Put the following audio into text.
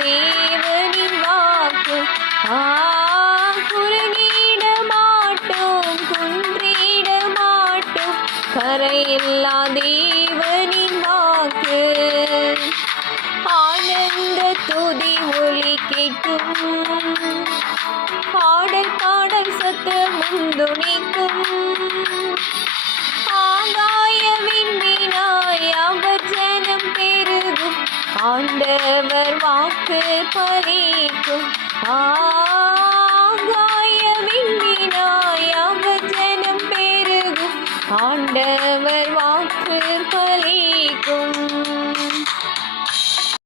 தேவனின் வாக்கு குறுகிட மாட்டோம், குன்றிட மாட்டோம். கரையில்லா தேவனின் வாக்கு ஆனந்த துதி ஒலி கேட்கும், பாடல் பாடல் சத்தமும் துணிக்கும். ஆகாய விண்மீனாய் அவர் ஜனம் பெருகும், ஆண்டவர் வாக்கு பலிக்கும். ஆகாய விண்மீனாய் அவர் ஜனம் பெருகும், ஆண்டவர் வாக்கு